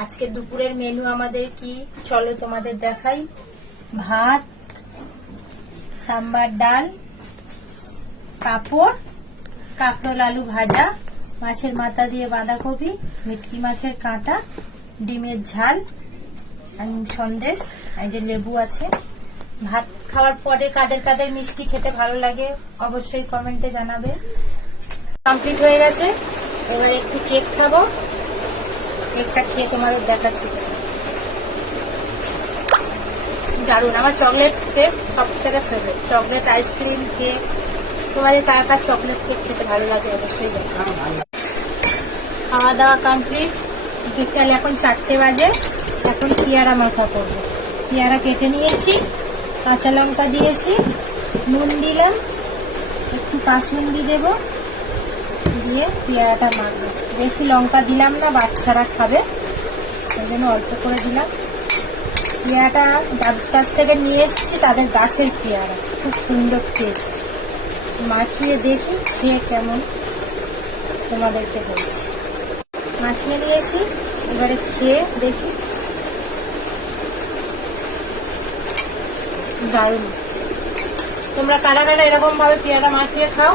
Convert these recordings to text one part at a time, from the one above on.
আজকে দুপুরের মেনু আমাদের কি চলো তোমাদের দেখাই। ভাত, সাম্বার ডাল, পাঁপড়, কাঁকরোল আলু ভাজা, মাছের মাথা দিয়ে বাঁধাকপি, ভেটকি মাছের কাঁটা, ডিমের ঝাল, সন্দেশ, এই যে লেবু আছে। ভাত খাওয়ার পরে কাদের কাদের মিষ্টি খেতে ভালো লাগে অবশ্যই কমেন্টে জানাবে। কমপ্লিট হয়ে গেছে, এবার একটু কেক খাবো। কেকটা খেয়ে তোমাদের দেখাচ্ছি। দারুণ, আমার চকলেট কেক সব থেকে ফেভারিট। চকলেট আইসক্রিম কেক, তোমাদের কার কার চকলেট কেক খেতে ভালো লাগে অবশ্যই জানাবে। খাওয়া দাওয়া কমপ্লিট, বিকেল এখন 4টে বাজে। এখন পেয়ারা মাখা করবো। পেয়ারা কেটে নিয়েছি, কাঁচা লঙ্কা দিয়েছি, নুন দিলাম, একটু কাসুন্দি দেব, দিয়ে পেয়ারাটা মাখবো। বেশি লঙ্কা দিলাম না, বাচ্চারা খাবে ওই জন্য অল্প করে দিলাম। পেয়ারাটা যাদের কাছ থেকে নিয়ে এসেছি তাদের গাছের পেয়ারা, খুব সুন্দর টেস্ট। মাখিয়ে দেখি খেয়ে কেমন তোমাদেরকে বলছি। মাখিয়ে নিয়েছি, এবারে খেয়ে দেখি। দারুণ। তোমরা কারা কারা এরকম ভাবে পেয়ারা মাখিয়ে খাও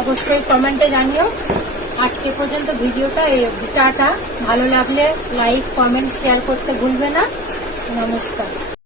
অবশ্যই কমেন্টে জানিও। আজকে পর্যন্ত ভিডিওটা এই অবধি। টাটা। ভালো লাগলে লাইক, কমেন্ট, শেয়ার করতে ভুলবে না। নমস্কার।